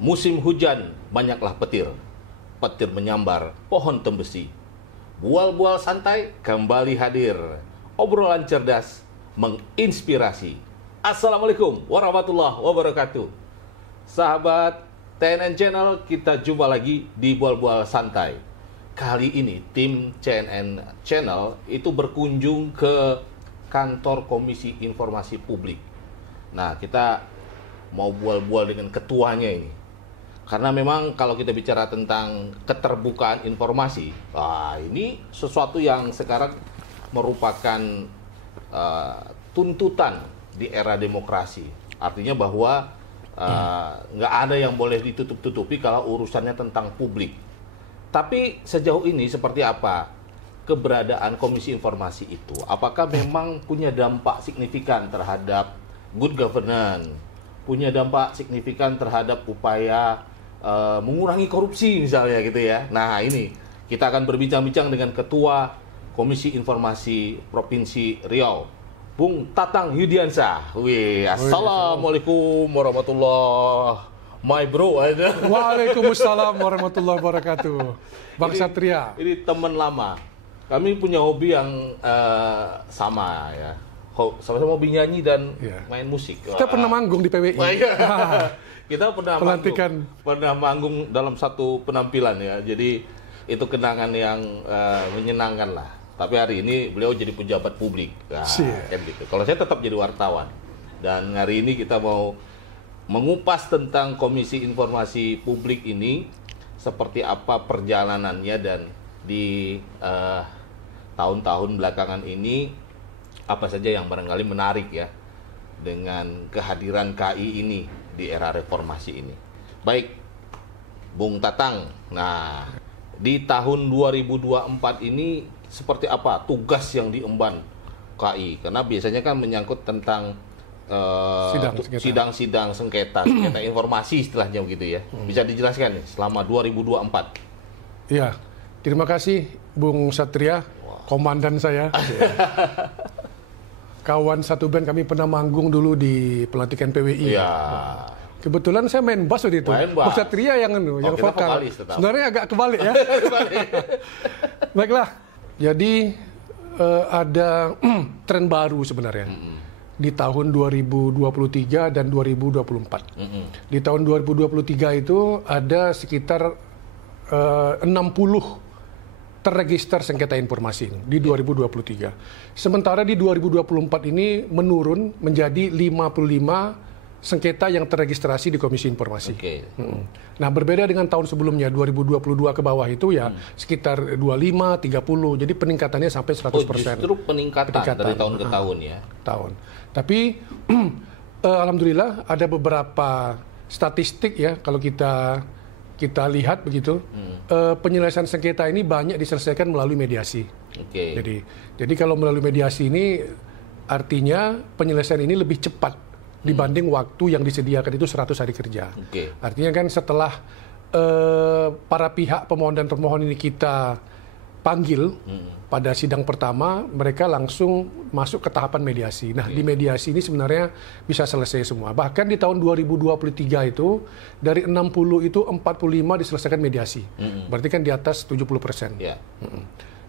Musim hujan, banyaklah petir. Petir menyambar pohon tembesi. Bual-bual santai kembali hadir. Obrolan cerdas menginspirasi. Assalamualaikum warahmatullahi wabarakatuh. Sahabat TNN Channel, kita jumpa lagi di Bual-bual Santai. Kali ini tim CNN Channel itu berkunjung ke kantor Komisi Informasi Publik. Nah, kita mau bual-bual dengan ketuanya ini. Karena memang kalau kita bicara tentang keterbukaan informasi, ini sesuatu yang sekarang merupakan tuntutan di era demokrasi. Artinya bahwa nggak ada yang boleh ditutup-tutupi kalau urusannya tentang publik. Tapi sejauh ini seperti apa keberadaan Komisi Informasi itu? Apakah memang punya dampak signifikan terhadap good governance? Punya dampak signifikan terhadap upaya mengurangi korupsi misalnya gitu ya. Nah, ini kita akan berbincang-bincang dengan Ketua Komisi Informasi Provinsi Riau, Bung Tatang Yudiansyah. Assalamualaikum warahmatullahi my bro. Waalaikumsalam warahmatullahi wabarakatuh. Bang Satria. Ini teman lama. Kami punya hobi yang sama ya. Sama-sama hobi nyanyi dan main musik. Kita pernah manggung di PWI. Kita pernah manggung dalam satu penampilan ya. Jadi itu kenangan yang menyenangkan lah. Tapi hari ini beliau jadi pejabat publik. Gitu. Kalau saya tetap jadi wartawan. Dan hari ini kita mau mengupas tentang Komisi Informasi Publik ini, seperti apa perjalanannya, dan di tahun-tahun belakangan ini apa saja yang barangkali menarik ya dengan kehadiran KI ini di era reformasi ini. Baik, Bung Tatang. Nah, di tahun 2024 ini seperti apa tugas yang diemban KI? Karena biasanya kan menyangkut tentang sidang-sidang sengketa informasi istilahnya begitu ya. Bisa dijelaskan nih selama 2024? Iya, terima kasih Bung Satria, komandan saya. Kawan satu band kami pernah manggung dulu di pelantikan PWI. Iya. Kebetulan saya main bass waktu itu. Bung Satria yang vokal. Sebenarnya agak kebalik ya. Baiklah. Jadi ada tren baru sebenarnya. Di tahun 2023 dan 2024. Di tahun 2023 itu ada sekitar 60 terregister sengketa informasi di 2023. Sementara di 2024 ini menurun menjadi 55 sengketa yang terregistrasi di Komisi Informasi. Nah, berbeda dengan tahun sebelumnya 2022 ke bawah itu ya sekitar 25, 30. Jadi peningkatannya sampai 100%. Justru peningkatan dari tahun ke tahun ya. Tapi alhamdulillah ada beberapa statistik ya kalau kita lihat begitu, penyelesaian sengketa ini banyak diselesaikan melalui mediasi. Jadi kalau melalui mediasi ini artinya penyelesaian ini lebih cepat dibanding waktu yang disediakan itu 100 hari kerja. Artinya kan setelah para pihak pemohon dan termohon ini kita panggil pada sidang pertama, mereka langsung masuk ke tahapan mediasi. Nah, di mediasi ini sebenarnya bisa selesai semua. Bahkan di tahun 2023 itu, dari 60 itu 45 diselesaikan mediasi. Berarti kan di atas 70%.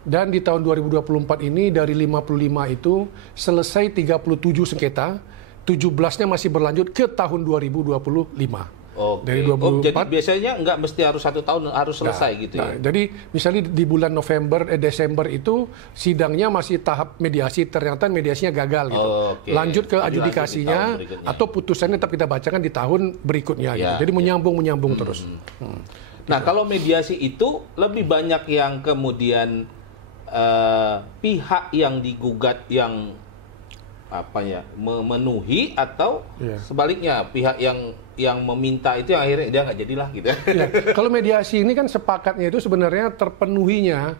Dan di tahun 2024 ini, dari 55 itu selesai 37 sengketa, 17-nya masih berlanjut ke tahun 2025. Dari 2024. Jadi biasanya nggak mesti harus 1 tahun harus selesai gitu ya. Jadi misalnya di bulan Desember itu sidangnya masih tahap mediasi, ternyata mediasinya gagal gitu. Lanjut ke adjudikasinya atau putusannya tetap kita bacakan di tahun berikutnya gitu. Jadi menyambung terus. Nah, kalau mediasi itu lebih banyak yang kemudian pihak yang digugat yang memenuhi, atau sebaliknya pihak yang meminta itu yang akhirnya dia nggak jadilah gitu. Kalau mediasi ini kan sepakatnya itu sebenarnya terpenuhinya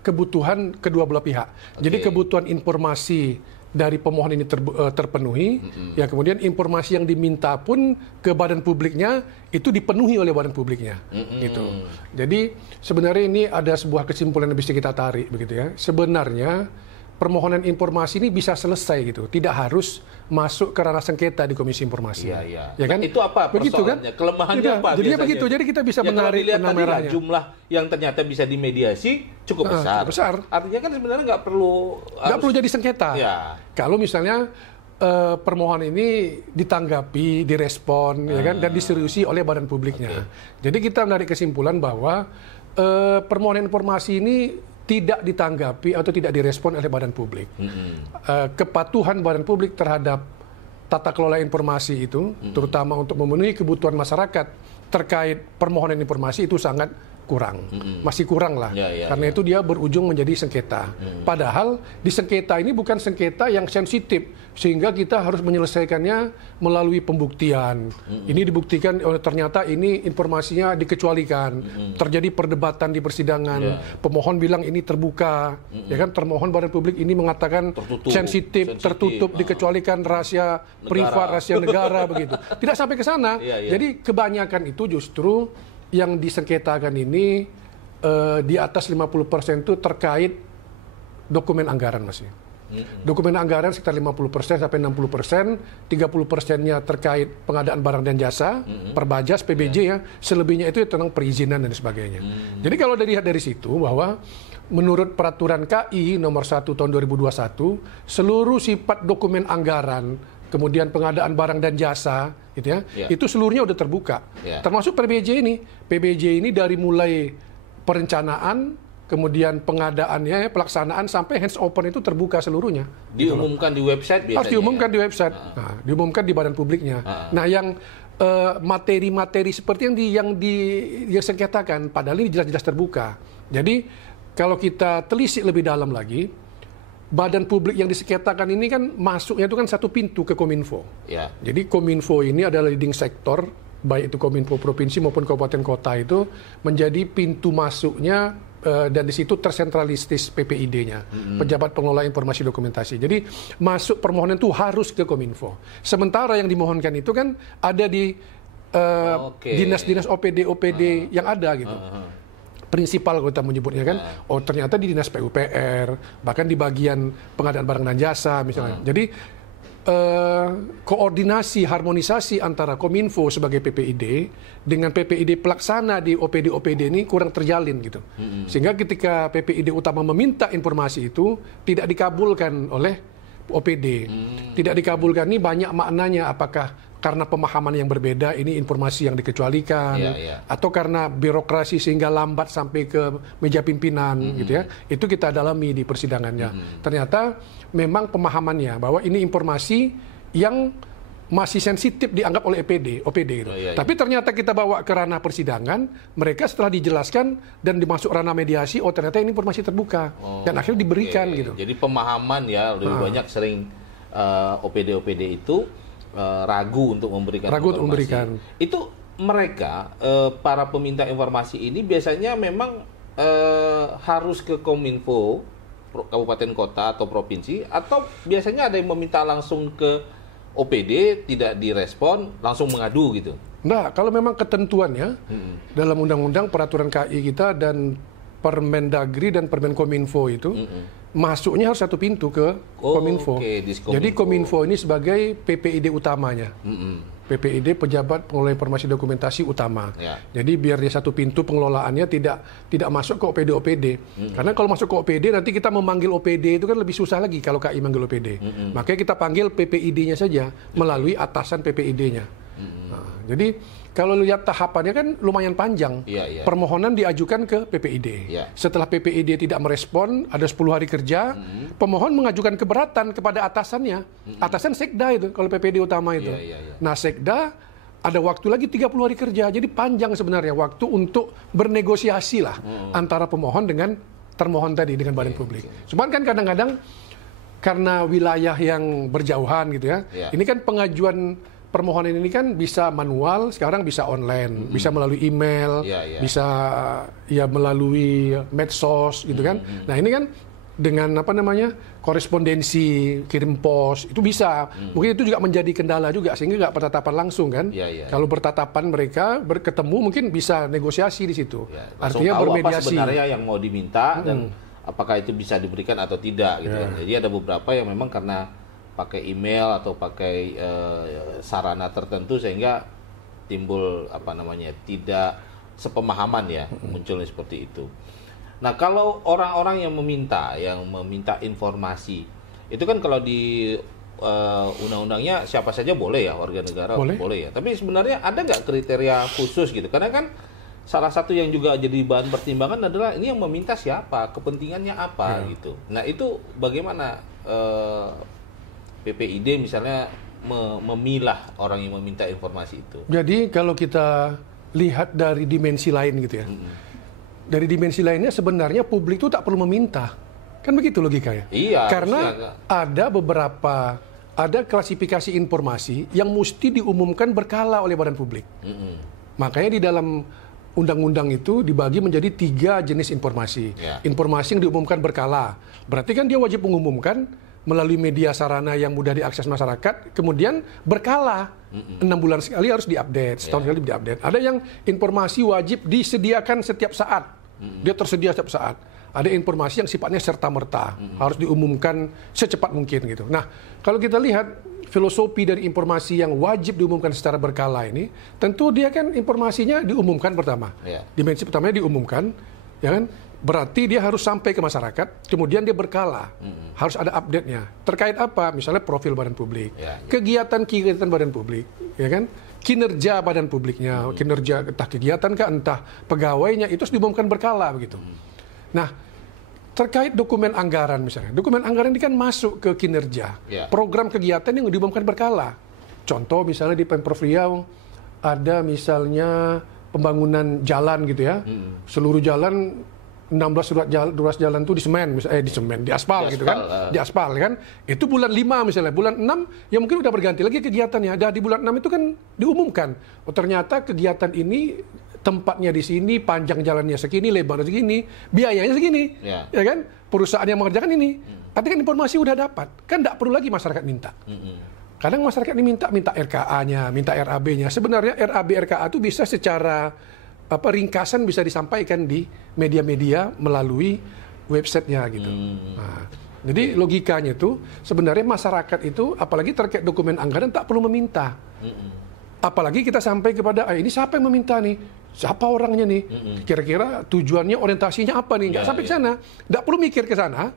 kebutuhan kedua belah pihak. Jadi kebutuhan informasi dari pemohon ini terpenuhi, ya kemudian informasi yang diminta pun ke badan publiknya itu dipenuhi oleh badan publiknya, gitu. Jadi sebenarnya ini ada sebuah kesimpulan yang bisa kita tarik begitu ya. Sebenarnya permohonan informasi ini bisa selesai gitu, tidak harus masuk ke ranah sengketa di Komisi Informasi. Iya. Ya kan? Nah, itu apa persoalannya? Kan? Kelemahannya apa? Jadinya begitu. Jadi kita bisa menarik benang merahnya. Jumlah yang ternyata bisa dimediasi cukup besar. Artinya kan sebenarnya nggak perlu jadi sengketa. Ya. Kalau misalnya permohonan ini ditanggapi, direspon, ya kan, dan diseriusi oleh badan publiknya. Jadi kita menarik kesimpulan bahwa permohonan informasi ini tidak ditanggapi atau tidak direspon oleh badan publik. Kepatuhan badan publik terhadap tata kelola informasi itu, terutama untuk memenuhi kebutuhan masyarakat terkait permohonan informasi itu sangat kurang, masih kurang lah, karena itu dia berujung menjadi sengketa. Padahal di sengketa ini bukan sengketa yang sensitif, sehingga kita harus menyelesaikannya melalui pembuktian. Ini dibuktikan ternyata ini informasinya dikecualikan, terjadi perdebatan di persidangan, pemohon bilang ini terbuka, ya kan, termohon badan publik ini mengatakan sensitif, tertutup, dikecualikan, rahasia privat, rahasia negara, begitu. Tidak sampai ke sana. Jadi kebanyakan itu justru yang disengketakan ini di atas 50% itu terkait dokumen anggaran, Mas. Dokumen anggaran sekitar 50% sampai 60%, 30%-nya terkait pengadaan barang dan jasa, Perbajas, PBJ ya, selebihnya itu tentang perizinan dan sebagainya. Jadi kalau dilihat dari situ bahwa menurut peraturan KI nomor 1 tahun 2021, seluruh sifat dokumen anggaran, kemudian pengadaan barang dan jasa, gitu ya, itu seluruhnya udah terbuka. Termasuk PBJ ini. PBJ ini dari mulai perencanaan, kemudian pengadaannya, pelaksanaan, sampai hands open itu terbuka seluruhnya. Diumumkan di website biasanya? Harus diumumkan di website. Nah, diumumkan di badan publiknya. Nah, yang materi-materi seperti yang disengketakan, padahal ini jelas-jelas terbuka. Jadi, kalau kita telisik lebih dalam lagi, badan publik yang disengketakan ini kan masuknya itu kan satu pintu ke Kominfo. Jadi Kominfo ini adalah leading sektor, baik itu Kominfo provinsi maupun kabupaten kota itu menjadi pintu masuknya, dan di situ tersentralistis PPID-nya, Pejabat Pengelola Informasi Dokumentasi. Jadi masuk permohonan itu harus ke Kominfo. Sementara yang dimohonkan itu kan ada di dinas-dinas OPD yang ada gitu. Prinsipal kalau kita menyebutnya kan, ternyata di dinas PUPR, bahkan di bagian pengadaan barang dan jasa misalnya. Jadi koordinasi, harmonisasi antara Kominfo sebagai PPID dengan PPID pelaksana di OPD-OPD ini kurang terjalin gitu. Sehingga ketika PPID utama meminta informasi itu tidak dikabulkan oleh OPD. Tidak dikabulkan ini banyak maknanya, apakah karena pemahaman yang berbeda ini informasi yang dikecualikan, atau karena birokrasi sehingga lambat sampai ke meja pimpinan gitu ya. Itu kita dalami di persidangannya. Ternyata memang pemahamannya bahwa ini informasi yang masih sensitif dianggap oleh OPD gitu. Tapi ternyata kita bawa ke ranah persidangan, mereka setelah dijelaskan dan dimasuk ranah mediasi, ternyata ini informasi terbuka dan akhirnya diberikan gitu. Jadi pemahaman ya lebih banyak sering OPD-OPD itu ragu untuk memberikan informasi. Itu mereka para peminta informasi ini biasanya memang harus ke Kominfo kabupaten kota atau provinsi, atau biasanya ada yang meminta langsung ke OPD, tidak direspon, langsung mengadu gitu. Nah, kalau memang ketentuannya dalam undang-undang, peraturan KI kita dan Permendagri dan Permenkominfo itu masuknya harus satu pintu ke Kominfo. Jadi Kominfo ini sebagai PPID utamanya. PPID, Pejabat Pengelola Informasi Dokumentasi Utama. Jadi biar dia satu pintu pengelolaannya tidak masuk ke OPD-OPD. Karena kalau masuk ke OPD nanti kita memanggil OPD itu kan lebih susah lagi kalau KI manggil OPD. Makanya kita panggil PPID-nya saja melalui atasan PPID-nya. Nah, jadi kalau lihat tahapannya kan lumayan panjang. Permohonan diajukan ke PPID. Setelah PPID tidak merespon, ada 10 hari kerja, pemohon mengajukan keberatan kepada atasannya. Atasan Sekda itu, kalau PPID utama itu. Nah, Sekda ada waktu lagi 30 hari kerja. Jadi panjang sebenarnya waktu untuk bernegosiasi lah antara pemohon dengan termohon tadi, dengan badan publik. Cuman kan kadang-kadang karena wilayah yang berjauhan gitu ya, ini kan pengajuan permohonan ini kan bisa manual, sekarang bisa online, bisa melalui email, bisa ya melalui medsos gitu kan. Nah, ini kan dengan korespondensi, kirim pos, itu bisa. Mungkin itu juga menjadi kendala juga, sehingga nggak bertatapan langsung kan. Kalau bertatapan mereka berketemu mungkin bisa negosiasi di situ. Artinya bermediasi. Apa sebenarnya yang mau diminta dan apakah itu bisa diberikan atau tidak gitu kan. Jadi ada beberapa yang memang karena pakai email atau pakai sarana tertentu sehingga timbul tidak sepemahaman ya, munculnya seperti itu. Nah, kalau orang-orang yang meminta informasi, itu kan kalau di undang-undangnya siapa saja boleh ya, warga negara boleh ya. Tapi sebenarnya ada nggak kriteria khusus gitu? Karena kan salah satu yang juga jadi bahan pertimbangan adalah ini yang meminta siapa, kepentingannya apa gitu. Nah, itu bagaimana PPID misalnya memilah orang yang meminta informasi itu? Jadi kalau kita lihat dari dimensi lain gitu ya. Dari dimensi lainnya sebenarnya publik itu tak perlu meminta. Kan begitu logikanya. Iya. Karena ada klasifikasi informasi yang mesti diumumkan berkala oleh badan publik. Makanya di dalam undang-undang itu dibagi menjadi 3 jenis informasi. Informasi yang diumumkan berkala. Berarti kan dia wajib mengumumkan melalui media sarana yang mudah diakses masyarakat, kemudian berkala. 6 bulan sekali harus diupdate, setahun sekali diupdate. Ada yang informasi wajib disediakan setiap saat. Dia tersedia setiap saat. Ada informasi yang sifatnya serta-merta, harus diumumkan secepat mungkin gitu. Nah, kalau kita lihat filosofi dari informasi yang wajib diumumkan secara berkala ini, tentu dia kan informasinya diumumkan pertama. Dimensi pertamanya diumumkan, ya kan? Berarti dia harus sampai ke masyarakat, kemudian dia berkala, harus ada update-nya. Terkait apa? Misalnya profil badan publik, kegiatan badan publik, ya kan? Kinerja badan publiknya, kinerja entah kegiatan kah, entah pegawainya, itu harus diumumkan berkala begitu. Nah, terkait dokumen anggaran misalnya, dokumen anggaran ini kan masuk ke kinerja, program kegiatan yang diumumkan berkala. Contoh misalnya di Pemprov Riau ada misalnya pembangunan jalan gitu ya, seluruh jalan 16 ruas jalan itu di aspal gitu kan, di aspal kan. Itu bulan 5 misalnya, bulan 6 ya mungkin udah berganti lagi kegiatannya. Dan di bulan 6 itu kan diumumkan, oh ternyata kegiatan ini tempatnya di sini, panjang jalannya segini, lebarnya segini, biayanya segini, ya kan? Perusahaan yang mengerjakan ini, artinya kan informasi udah dapat, kan tidak perlu lagi masyarakat minta. Kadang masyarakat ini minta RKA-nya, minta RAB-nya. Sebenarnya RAB RKA itu bisa secara ringkasan bisa disampaikan di media-media melalui websitenya gitu. Nah, jadi logikanya itu sebenarnya masyarakat itu apalagi terkait dokumen anggaran tak perlu meminta. Apalagi kita sampai kepada ini siapa yang meminta nih? Siapa orangnya nih? Kira-kira tujuannya, orientasinya apa nih? Nggak sampai ke sana. Nggak perlu mikir ke sana.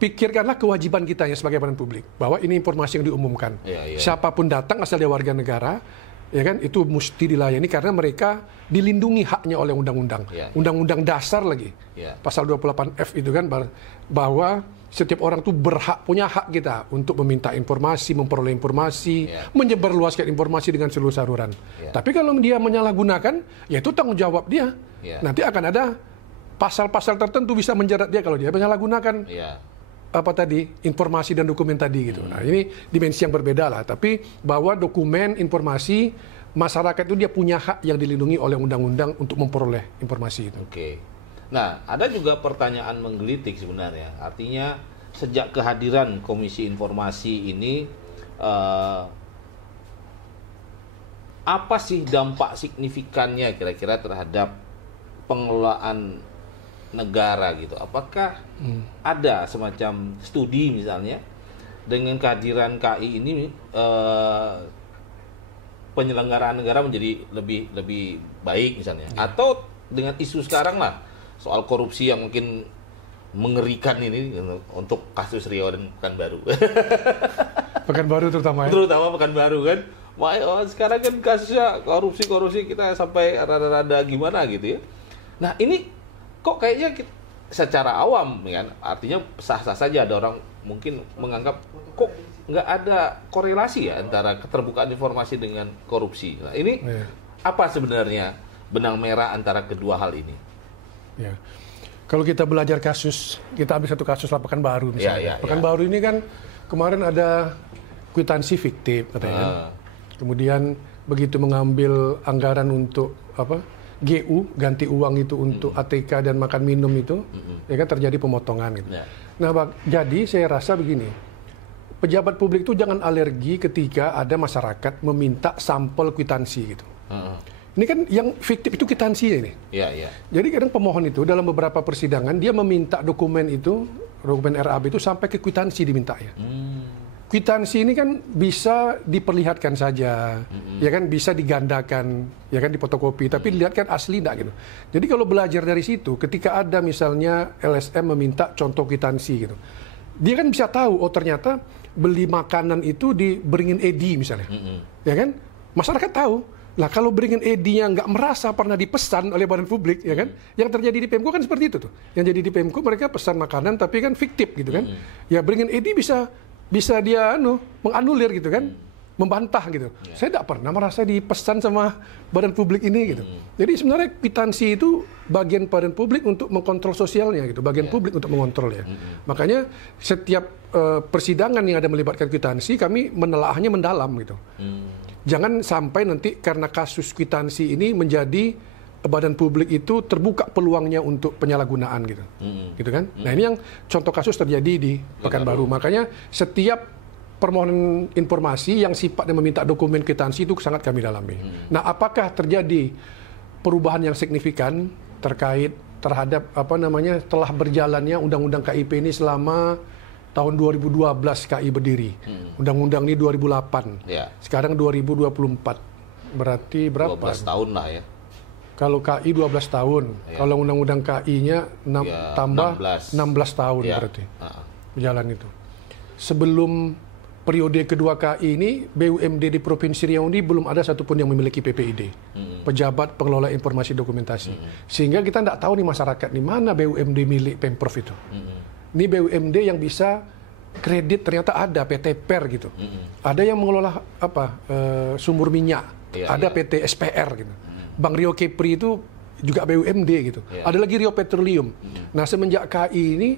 Pikirkanlah kewajiban kita sebagai badan publik bahwa ini informasi yang diumumkan. Siapapun datang asal dia warga negara, ya kan, itu mesti dilayani karena mereka dilindungi haknya oleh undang-undang. Undang-undang dasar lagi. Pasal 28F itu kan bahwa setiap orang tuh punya hak kita untuk meminta informasi, memperoleh informasi, menyebarluaskan informasi dengan seluruh saluran. Tapi kalau dia menyalahgunakan, ya itu tanggung jawab dia. Nanti akan ada pasal-pasal tertentu bisa menjerat dia kalau dia menyalahgunakan informasi dan dokumen tadi gitu. Nah, ini dimensi yang berbeda lah. Tapi bahwa dokumen, informasi, masyarakat itu dia punya hak yang dilindungi oleh undang-undang untuk memperoleh informasi itu. Nah, ada juga pertanyaan menggelitik sebenarnya. Artinya sejak kehadiran Komisi Informasi ini, apa sih dampak signifikannya kira-kira terhadap pengelolaan negara gitu? Apakah ada semacam studi misalnya dengan kehadiran KI ini penyelenggaraan negara menjadi lebih baik misalnya, atau dengan isu sekarang lah soal korupsi yang mungkin mengerikan ini untuk kasus Riau dan Pekanbaru. Pekanbaru terutama Pekanbaru kan. Sekarang kan kasusnya korupsi kita sampai rada-rada gimana gitu ya. Nah, ini kok kayaknya secara awam kan, artinya sah-sah saja ada orang mungkin menganggap kok nggak ada korelasi ya antara keterbukaan informasi dengan korupsi. Nah, ini apa sebenarnya benang merah antara kedua hal ini? Ya. Kalau kita belajar kasus, kita ambil satu kasus Pekanbaru misalnya. Pekanbaru ini kan kemarin ada kwitansi fiktif katanya. Kemudian begitu mengambil anggaran untuk GU, ganti uang itu untuk ATK dan makan minum itu, ya kan terjadi pemotongan gitu. Nah, jadi saya rasa begini, pejabat publik itu jangan alergi ketika ada masyarakat meminta sampel kwitansi gitu. Ini kan yang fiktif itu kwitansinya ini. Jadi kadang pemohon itu dalam beberapa persidangan dia meminta dokumen RAB itu sampai ke kwitansi diminta ya. Kwitansi ini kan bisa diperlihatkan saja, ya kan, bisa digandakan, ya kan, difotokopi, tapi dilihat kan asli enggak gitu. Jadi kalau belajar dari situ, ketika ada misalnya LSM meminta contoh kwitansi gitu, dia kan bisa tahu, oh ternyata beli makanan itu di Beringin Edi misalnya, ya kan, masyarakat tahu. Nah kalau Beringin Edi-nya nggak merasa pernah dipesan oleh badan publik, ya kan, yang terjadi di Pemko kan seperti itu tuh. Yang jadi di Pemko mereka pesan makanan tapi kan fiktif gitu kan. Ya Beringin Edi bisa dia menganulir gitu kan, membantah gitu. Saya tidak pernah merasa dipesan sama badan publik ini gitu. Jadi sebenarnya kwitansi itu bagian badan publik untuk mengkontrol sosialnya gitu, bagian publik untuk mengontrol ya. Makanya setiap persidangan yang ada melibatkan kwitansi kami menelaahnya mendalam gitu. Jangan sampai nanti karena kasus kwitansi ini menjadi badan publik itu terbuka peluangnya untuk penyalahgunaan gitu, gitu kan? Nah ini yang contoh kasus terjadi di Pekanbaru. Makanya setiap permohonan informasi yang sifatnya meminta dokumen kwitansi itu sangat kami dalami. Nah apakah terjadi perubahan yang signifikan terhadap telah berjalannya Undang-Undang KIP ini selama tahun 2012 KI berdiri. Undang-undang ini 2008. Sekarang 2024. Berarti berapa? 12 tahun lah ya. Kalau KI 12 tahun, kalau undang-undang KI-nya tambah 16 tahun berarti berjalan itu. Sebelum periode kedua KI ini, BUMD di Provinsi Riau ini belum ada satupun yang memiliki PPID, pejabat pengelola informasi dokumentasi. Sehingga kita tidak tahu nih masyarakat di mana BUMD milik Pemprov itu. Ini BUMD yang bisa kredit ternyata ada PT PER gitu. Ada yang mengelola sumur minyak, ada PT SPR gitu. Bang Rio Kepri itu juga BUMD gitu. Ada lagi Rio Petroleum. Nah, semenjak KI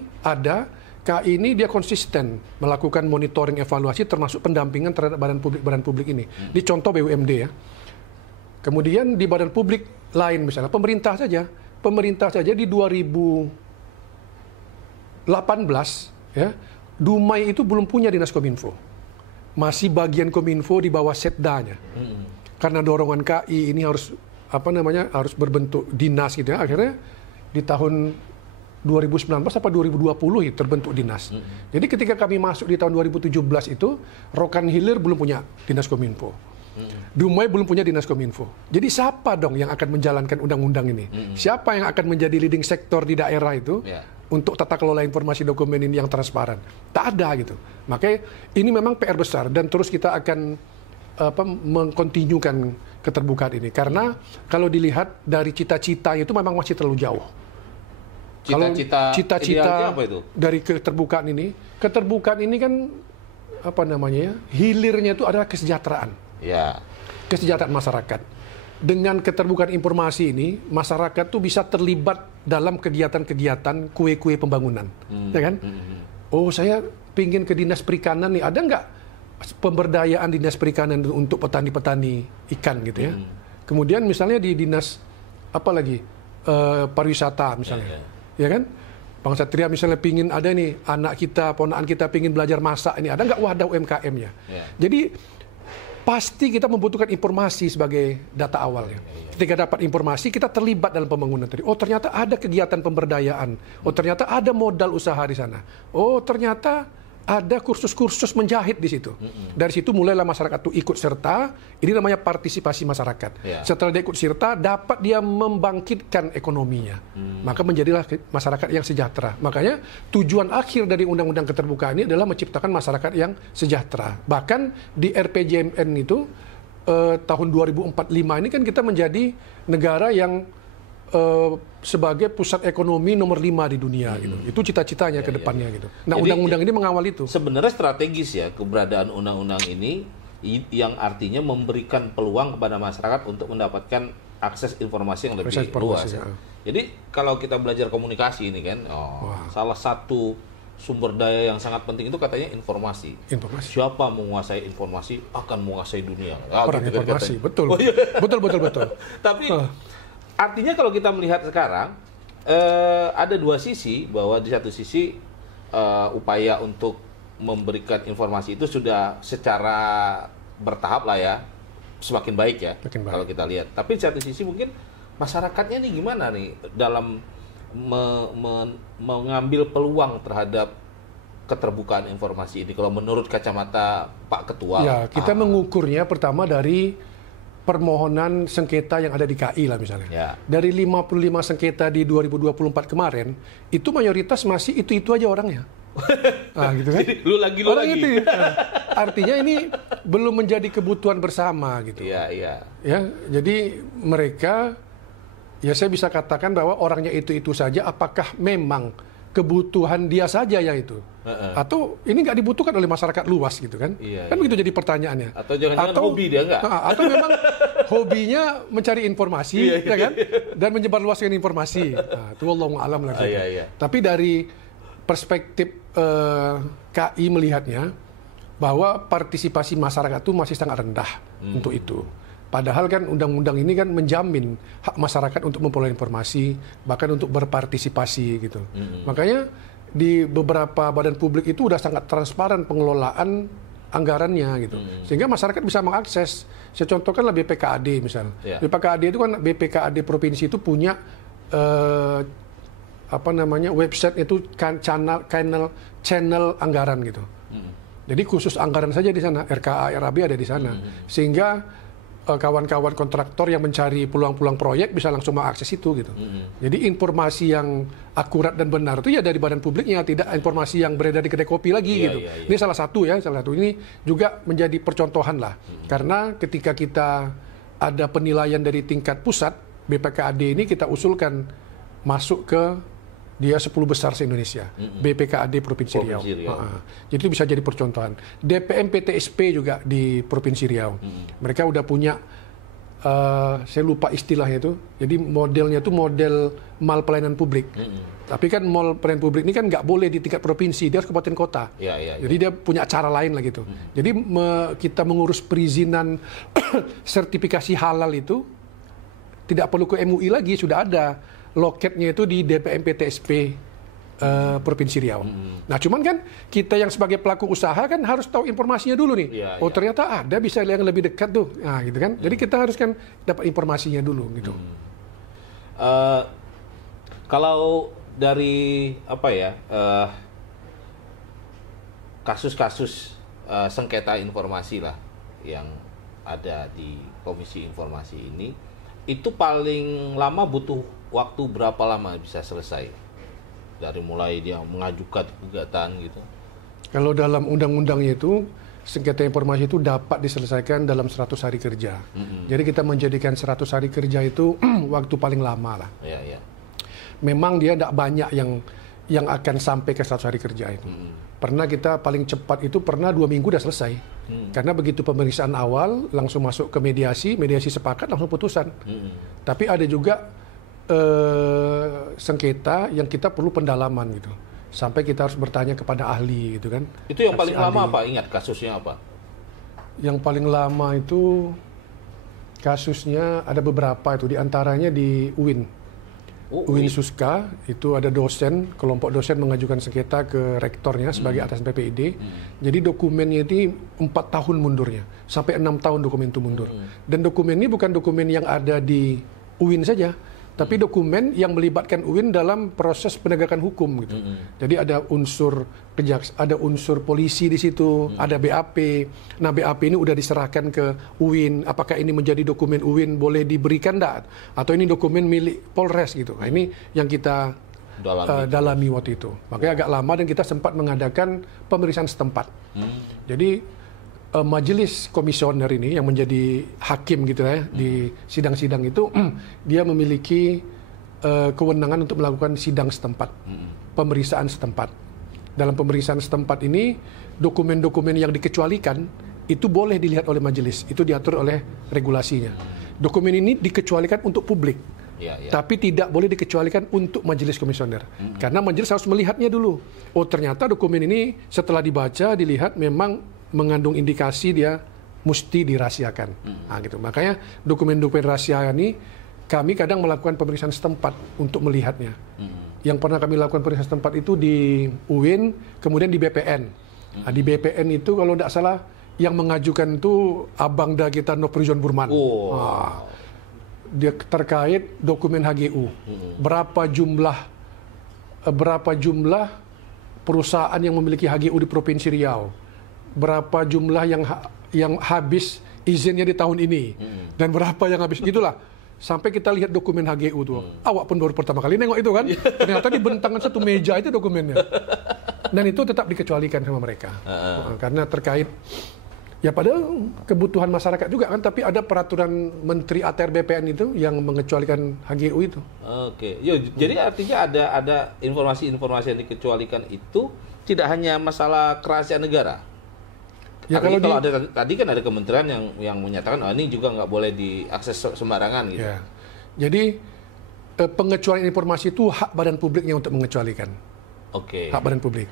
ini dia konsisten melakukan monitoring evaluasi termasuk pendampingan terhadap badan publik ini. Di contoh BUMD ya. Kemudian di badan publik lain misalnya pemerintah saja di 2018 ya, Dumai itu belum punya dinas Kominfo. Masih bagian Kominfo di bawah Setdanya. Karena dorongan KI ini harus berbentuk dinas gitu ya. Akhirnya di tahun 2019 apa 2020 terbentuk dinas. Jadi ketika kami masuk di tahun 2017 itu, Rokan Hilir belum punya dinas Kominfo. Dumai belum punya dinas Kominfo. Jadi siapa dong yang akan menjalankan undang-undang ini? Siapa yang akan menjadi leading sektor di daerah itu untuk tata kelola informasi dokumen ini yang transparan? Tak ada gitu. Makanya ini memang PR besar dan terus kita akan mengkontinukan keterbukaan ini. Karena kalau dilihat dari cita-cita itu memang masih terlalu jauh. Cita-cita dari keterbukaan ini kan hilirnya itu adalah kesejahteraan. Kesejahteraan masyarakat. Dengan keterbukaan informasi ini, masyarakat tuh bisa terlibat dalam kegiatan-kegiatan kue-kue pembangunan, ya kan? Oh, saya pingin ke dinas perikanan nih, ada nggak pemberdayaan dinas perikanan untuk petani-petani ikan gitu ya? Kemudian misalnya di dinas pariwisata misalnya, ya kan? Bang Satria misalnya pingin ada nih anak kita, ponakan kita pingin belajar masak ini, ada nggak wadah UMKM-nya? Jadi pasti kita membutuhkan informasi sebagai data awalnya. Ketika dapat informasi, kita terlibat dalam pembangunan tadi. Oh, ternyata ada kegiatan pemberdayaan. Oh, ternyata ada modal usaha di sana. Oh, ternyata ada kursus-kursus menjahit di situ. Dari situ mulailah masyarakat itu ikut serta. Ini namanya partisipasi masyarakat. Setelah dia ikut serta, dapat dia membangkitkan ekonominya. Maka menjadilah masyarakat yang sejahtera. Makanya tujuan akhir dari Undang-Undang Keterbukaan ini adalah menciptakan masyarakat yang sejahtera. Bahkan di RPJMN itu tahun 2045 ini kan kita menjadi negara yang sebagai pusat ekonomi nomor 5 di dunia gitu. Itu cita-citanya ke depannya gitu. Nah, undang-undang ini mengawal itu. Sebenarnya strategis ya keberadaan undang-undang ini yang artinya memberikan peluang kepada masyarakat untuk mendapatkan akses informasi yang lebih luas. Ya. Jadi kalau kita belajar komunikasi ini kan, salah satu sumber daya yang sangat penting itu katanya informasi. Siapa menguasai informasi akan menguasai dunia. Orang gitu informasi, betul. Betul. Tapi artinya kalau kita melihat sekarang ada dua sisi, bahwa di satu sisi upaya untuk memberikan informasi itu sudah secara bertahap lah ya, semakin baik ya, kalau kita lihat. Tapi di satu sisi mungkin masyarakatnya nih gimana nih dalam mengambil peluang terhadap keterbukaan informasi ini kalau menurut kacamata Pak Ketua? Ya, kita mengukurnya pertama dari permohonan sengketa yang ada di KI lah misalnya. Ya. Dari 55 sengketa di 2024 kemarin, itu mayoritas masih itu-itu aja orangnya. Nah, gitu kan? Lu lagi. Itu, ya. Artinya ini belum menjadi kebutuhan bersama gitu. Iya. Ya, jadi mereka, ya saya bisa katakan bahwa orangnya itu-itu saja. Apakah memang kebutuhan dia saja yang itu? Atau ini nggak dibutuhkan oleh masyarakat luas gitu kan? Kan begitu jadi pertanyaannya. Atau jangan-jangan hobi dia nggak? Atau memang hobinya mencari informasi, ya kan? Dan menyebarluaskan informasi. Nah, itu Wallahu a'lam lah. Tapi dari perspektif KI melihatnya bahwa partisipasi masyarakat itu masih sangat rendah untuk itu. Padahal kan undang-undang ini kan menjamin hak masyarakat untuk memperoleh informasi, bahkan untuk berpartisipasi gitu. Makanya di beberapa badan publik itu udah sangat transparan pengelolaan anggarannya gitu. Sehingga masyarakat bisa mengakses. Saya contohkan lah BPKAD misalnya. BPKAD itu kan BPKAD provinsi itu punya website itu channel anggaran gitu. Jadi khusus anggaran saja di sana, RKA, RAB ada di sana. Sehingga kawan-kawan kontraktor yang mencari peluang-peluang proyek bisa langsung mengakses itu gitu. Jadi informasi yang akurat dan benar itu ya dari badan publiknya, tidak informasi yang beredar di kedai kopi lagi gitu. Ini salah satu ini juga menjadi percontohan lah. Karena ketika kita ada penilaian dari tingkat pusat, BPKAD ini kita usulkan masuk ke dia 10 besar se-Indonesia, BPKAD Provinsi Riau. Jadi itu bisa jadi percontohan. DPM PTSP juga di Provinsi Riau. Mereka udah punya, saya lupa istilahnya itu, jadi modelnya itu model mal pelayanan publik. Tapi kan mal pelayanan publik ini kan nggak boleh di tingkat provinsi, dia harus kabupaten kota. Jadi dia punya cara lain lah gitu. Jadi kita mengurus perizinan sertifikasi halal itu, tidak perlu ke MUI lagi, sudah ada. Loketnya itu di DPM PTSP Provinsi Riau. Nah, cuman kan kita yang sebagai pelaku usaha kan harus tahu informasinya dulu nih. Ternyata ada bisa yang lebih dekat tuh. Nah, gitu kan. Jadi kita harus kan dapat informasinya dulu gitu. Kalau dari kasus-kasus sengketa informasi lah yang ada di Komisi Informasi ini, itu paling lama butuh waktu berapa lama bisa selesai? Dari mulai dia mengajukan gugatan gitu. Kalau dalam undang-undangnya itu, sengketa informasi itu dapat diselesaikan dalam 100 hari kerja. Jadi kita menjadikan 100 hari kerja itu waktu paling lama lah. Memang dia tidak banyak yang akan sampai ke 100 hari kerja itu. Pernah kita paling cepat itu 2 minggu udah selesai. Karena begitu pemeriksaan awal langsung masuk ke mediasi sepakat langsung putusan. Tapi ada juga sengketa yang kita perlu pendalaman gitu. Sampai kita harus bertanya kepada ahli gitu kan. Itu yang paling lama apa? Ingat kasusnya apa? Yang paling lama itu kasusnya ada beberapa itu, di antaranya di UIN. UIN Suska itu ada kelompok dosen mengajukan sengketa ke rektornya sebagai atasan PPID. Jadi dokumennya itu 4 tahun mundurnya, sampai 6 tahun dokumen itu mundur. Dan dokumen ini bukan dokumen yang ada di UIN saja, tapi dokumen yang melibatkan UIN dalam proses penegakan hukum gitu. Jadi ada unsur ada unsur polisi di situ, ada BAP. Nah, BAP ini udah diserahkan ke UIN. Apakah ini menjadi dokumen UIN boleh diberikan enggak? Atau ini dokumen milik Polres gitu. Nah, ini yang kita dalami waktu itu. Makanya agak lama dan kita sempat mengadakan pemeriksaan setempat. Jadi majelis komisioner ini yang menjadi hakim gitu ya di sidang-sidang itu, dia memiliki kewenangan untuk melakukan sidang setempat, pemeriksaan setempat. Dalam pemeriksaan setempat ini, dokumen-dokumen yang dikecualikan itu boleh dilihat oleh majelis, itu diatur oleh regulasinya. Dokumen ini dikecualikan untuk publik, tapi tidak boleh dikecualikan untuk majelis komisioner, karena majelis harus melihatnya dulu. Oh, ternyata dokumen ini setelah dibaca, dilihat memang mengandung indikasi dia mesti dirahasiakan. Nah, gitu. Makanya dokumen-dokumen rahasia ini kami kadang melakukan pemeriksaan setempat untuk melihatnya. Yang pernah kami lakukan pemeriksaan setempat itu di UIN, kemudian di BPN. Nah, di BPN itu kalau tidak salah yang mengajukan itu abangda kita Nofrijon Burman. Dia terkait dokumen HGU. Berapa jumlah perusahaan yang memiliki HGU di Provinsi Riau? Berapa jumlah yang habis izinnya di tahun ini? Dan berapa yang habis? Gitulah. Sampai kita lihat dokumen HGU tuh. Awak pun baru pertama kali nengok itu kan. Ternyata dibentangkan satu meja itu dokumennya. Dan itu tetap dikecualikan sama mereka. Karena terkait, ya padahal kebutuhan masyarakat juga kan, tapi ada peraturan Menteri ATR BPN itu yang mengecualikan HGU itu. Oke. Jadi artinya ada informasi-informasi yang dikecualikan itu tidak hanya masalah kerahasiaan negara. Ya, kalau ada tadi kan ada kementerian yang menyatakan ini juga nggak boleh diakses sembarangan gitu. Ya. Jadi pengecualian informasi itu hak badan publiknya untuk mengecualikan. Oke. Hak badan publik.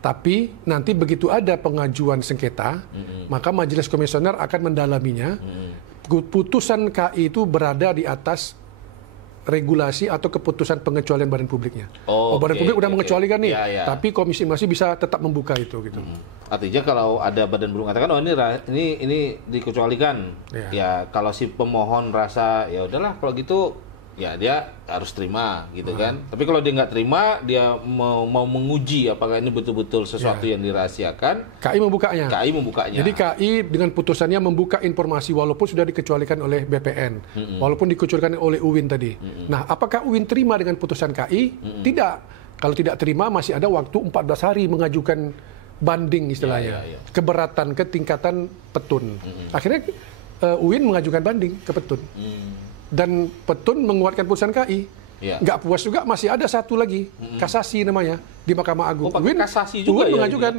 Tapi nanti begitu ada pengajuan sengketa, maka majelis komisioner akan mendalaminya. Putusan KI itu berada di atas regulasi atau keputusan pengecualian badan publiknya. Badan publik udah mengecualikan nih, tapi komisi masih bisa tetap membuka itu gitu. Artinya kalau ada badan publik mengatakan ini dikecualikan, ya kalau si pemohon rasa ya udahlah kalau gitu ya dia harus terima gitu kan. Tapi kalau dia nggak terima, dia mau menguji apakah ini betul-betul sesuatu yang dirahasiakan, KI membukanya. Jadi KI dengan putusannya membuka informasi walaupun sudah dikecualikan oleh BPN, walaupun dikecualikan oleh UIN tadi. Nah, apakah UIN terima dengan putusan KI? Tidak. Kalau tidak terima masih ada waktu 14 hari mengajukan banding istilahnya. Keberatan, ketingkatan petun. Akhirnya UIN mengajukan banding ke petun. Dan petun menguatkan putusan KI. Nggak puas juga, masih ada satu lagi, kasasi namanya, di Mahkamah Agung. UIN kasasi juga ya, mengajukan.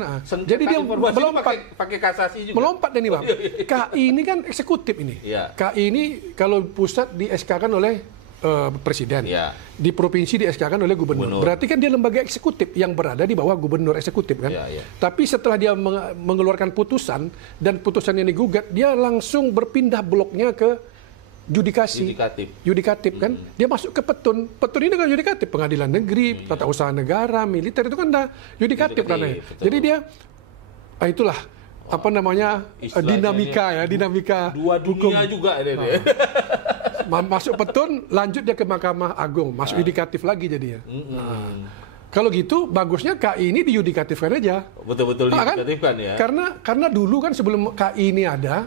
Jadi dia melompat. Pakai kasasi juga. Melompat nih Bang. KI ini kan eksekutif ini. KI ini kalau pusat di SK-kan oleh Presiden. Di provinsi di SK-kan oleh Gubernur. Berarti kan dia lembaga eksekutif yang berada di bawah Gubernur eksekutif kan. Tapi setelah dia mengeluarkan putusan, dan putusan yang digugat, dia langsung berpindah bloknya ke yudikatif kan, dia masuk ke petun ini kan yudikatif, pengadilan negeri, tata usaha negara, militer itu kan dah yudikatif ranahnya. Jadi dia itulah apa namanya dinamika dua dunia hukum. Juga ini. Masuk petun, lanjut dia ke Mahkamah Agung, masuk yudikatif lagi jadinya. Kalau gitu bagusnya KI ini diyudikatifkan aja. Betul-betul diyudikatifkan kan? Ya. Karena dulu kan sebelum KI ini ada,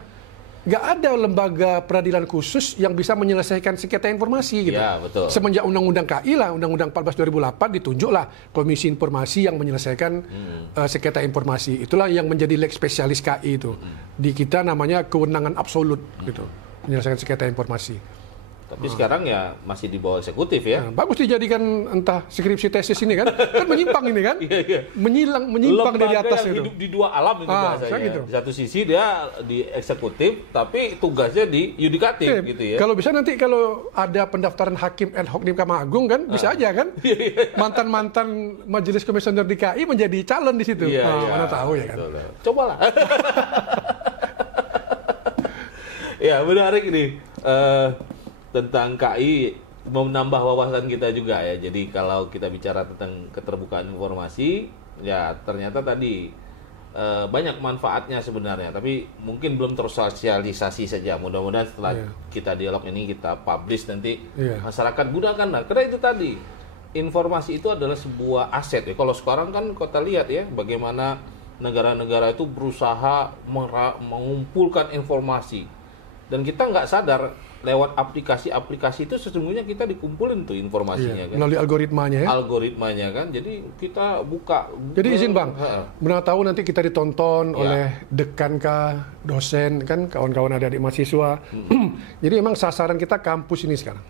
nggak ada lembaga peradilan khusus yang bisa menyelesaikan sengketa informasi gitu. Ya, betul. Semenjak Undang-Undang KI lah, Undang-Undang 14 2008 ditunjuklah Komisi Informasi yang menyelesaikan sengketa informasi. Itulah yang menjadi leg spesialis KI itu. Di kita namanya kewenangan absolut gitu, menyelesaikan sengketa informasi. Tapi sekarang ya masih di bawah eksekutif ya. Bagus dijadikan entah skripsi tesis ini kan menyimpang ini kan, menyimpang dari atas itu. Hidup di dua alam itu bahasanya. Gitu. Di satu sisi dia di eksekutif, tapi tugasnya di yudikatif gitu ya. Kalau bisa nanti kalau ada pendaftaran hakim ad hoc di Mahkamah Agung kan, bisa aja kan, mantan majelis komisioner di KI menjadi calon di situ. Mana tahu ya kan. Cobalah. Ya menarik nih. Tentang KI menambah wawasan kita juga ya. Jadi kalau kita bicara tentang keterbukaan informasi, ya ternyata tadi banyak manfaatnya sebenarnya, tapi mungkin belum tersosialisasi saja. Mudah-mudahan setelah kita dialog ini, kita publish nanti, masyarakat gunakanlah. Karena itu tadi, informasi itu adalah sebuah aset ya. Kalau sekarang kan kita lihat ya, bagaimana negara-negara itu berusaha mengumpulkan informasi. Dan kita nggak sadar, lewat aplikasi-aplikasi itu sesungguhnya kita dikumpulin tuh informasinya kan. Melalui algoritmanya ya. Algoritmanya kan. Jadi kita buka. Jadi izin Bang, benar tahu nanti kita ditonton oleh dekan kah, dosen kan, kawan-kawan adik-adik mahasiswa. Jadi emang sasaran kita kampus ini sekarang.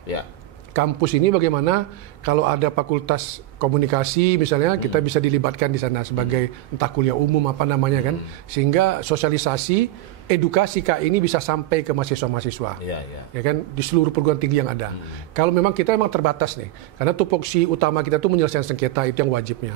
Kampus ini bagaimana kalau ada fakultas komunikasi misalnya, kita bisa dilibatkan di sana sebagai entah kuliah umum apa namanya kan, sehingga sosialisasi edukasi KI ini bisa sampai ke mahasiswa-mahasiswa, ya kan, di seluruh perguruan tinggi yang ada. Kalau memang kita memang terbatas nih, karena tupoksi utama kita tuh menyelesaikan sengketa, itu yang wajibnya.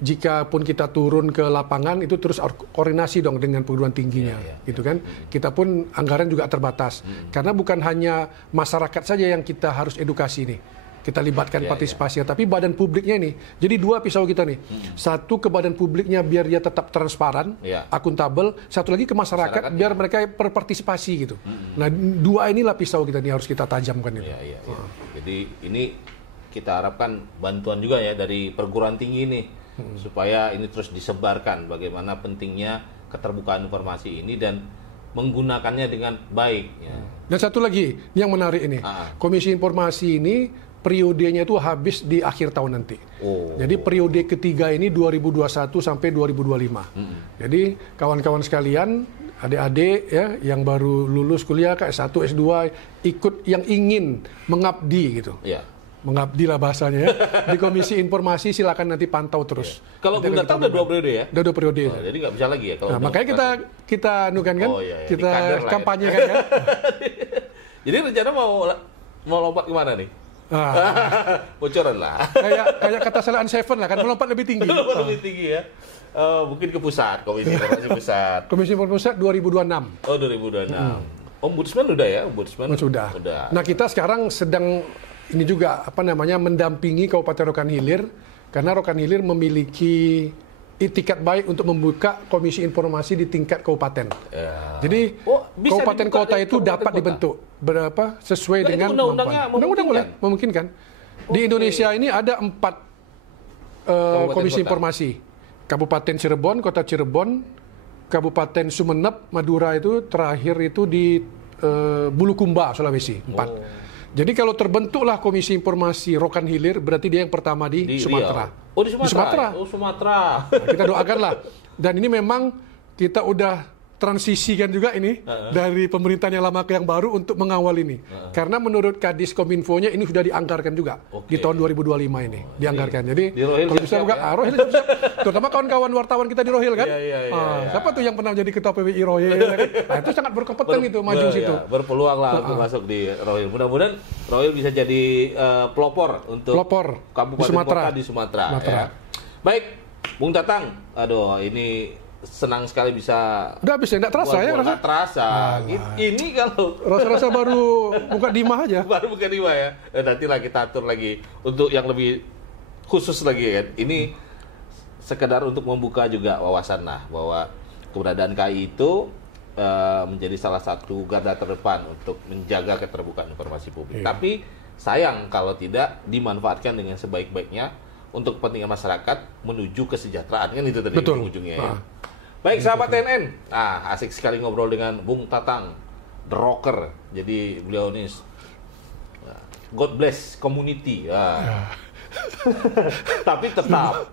Jika pun kita turun ke lapangan, itu terus koordinasi dong dengan perguruan tingginya, gitu kan. Kita pun anggaran juga terbatas, karena bukan hanya masyarakat saja yang kita harus edukasi nih. kita libatkan partisipasinya, tapi badan publiknya ini. Jadi dua pisau kita nih. Satu ke badan publiknya biar dia tetap transparan, akuntabel. Satu lagi ke masyarakat biar mereka berpartisipasi gitu. Nah, dua inilah pisau kita nih harus kita tajamkan ini. Jadi ini kita harapkan bantuan juga ya dari perguruan tinggi nih supaya ini terus disebarkan bagaimana pentingnya keterbukaan informasi ini dan menggunakannya dengan baik. Ya. Dan satu lagi yang menarik ini, Komisi Informasi ini periodenya itu habis di akhir tahun nanti. Jadi periode ketiga ini 2021 sampai 2025. Jadi kawan-kawan sekalian, adik-adik ya yang baru lulus kuliah ke S1, S2 ikut yang ingin mengabdi gitu. Mengabdi lah bahasanya ya. Di Komisi Informasi silakan nanti pantau terus. Kalau Bung Tatang udah 2 periode ya? Udah 2 periode. Jadi nggak bisa lagi ya? Kalau makanya kita anukan kan? Kita kampanye kan? Jadi rencana mau lompat kemana nih? Bocoran lah. Kayak kata Salaan Seven lah kan, melompat lebih tinggi. Melompat lebih tinggi ya. Mungkin ke pusat, Komisi Informasi Pusat. Komisi Informasi Pusat 2026. Oh 2026. Ombudsman udah ya? Ombudsman sudah. Nah kita sekarang sedang ini juga mendampingi Kabupaten Rokan Hilir karena Rokan Hilir memiliki itikat baik untuk membuka komisi informasi di tingkat kabupaten. Jadi kabupaten kota itu dapat dibentuk berapa sesuai dengan undang-undang memungkinkan. Di Indonesia ini ada 4 komisi informasi. Kabupaten Cirebon, Kota Cirebon, Kabupaten Sumeneb, Madura itu terakhir itu di Bulukumba, Sulawesi 4. Jadi kalau terbentuklah Komisi Informasi Rokan Hilir, berarti dia yang pertama di Sumatera. Oh di Sumatera? Oh Sumatera. Nah, kita doakanlah. Dan ini memang kita udah transisikan juga ini dari pemerintahan yang lama ke yang baru untuk mengawal ini. Karena menurut Kadis Kominfo-nya ini sudah dianggarkan juga di tahun 2025 ini. Dianggarkan. Jadi kalau bisa buka Rohil siap. Terutama kawan-kawan wartawan kita di Rohil kan. Siapa tuh yang pernah jadi ketua PWI Rohil kan? Nah, itu sangat berkompeten itu maju situ. Berpeluang lah untuk masuk di Rohil. Mudah-mudahan Rohil bisa jadi pelopor untuk kabupaten kota di Sumatera. Ya. Baik, Bung Tatang. Aduh, ini senang sekali bisa. Udah habis ya, enggak terasa ya? Enggak terasa. Ini kalau rasa-rasa baru buka dimah aja. Baru buka dimah ya. Nantilah kita atur lagi untuk yang lebih khusus lagi kan. Ini sekedar untuk membuka juga wawasan lah bahwa keberadaan KAI itu menjadi salah satu garda terdepan untuk menjaga keterbukaan informasi publik. Tapi sayang kalau tidak dimanfaatkan dengan sebaik-baiknya untuk kepentingan masyarakat menuju kesejahteraan kan itu tadi ujungnya ya. Baik sahabat TNN, asik sekali ngobrol dengan Bung Tatang, The Rocker. Jadi beliau ini God bless community. Tapi tetap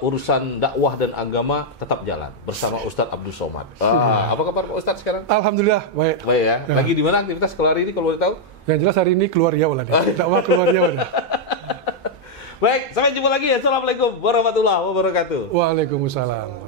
urusan dakwah dan agama tetap jalan bersama Ustadz Abdul Somad. Apa kabar Pak Ustadz sekarang? Alhamdulillah baik. Baik ya. Lagi di mana aktivitas kalau hari ini kalau boleh tahu? Yang jelas hari ini keluar Riau lah. Dakwah keluar Riau. Baik, sampai jumpa lagi. Assalamualaikum warahmatullahi wabarakatuh. Waalaikumsalam.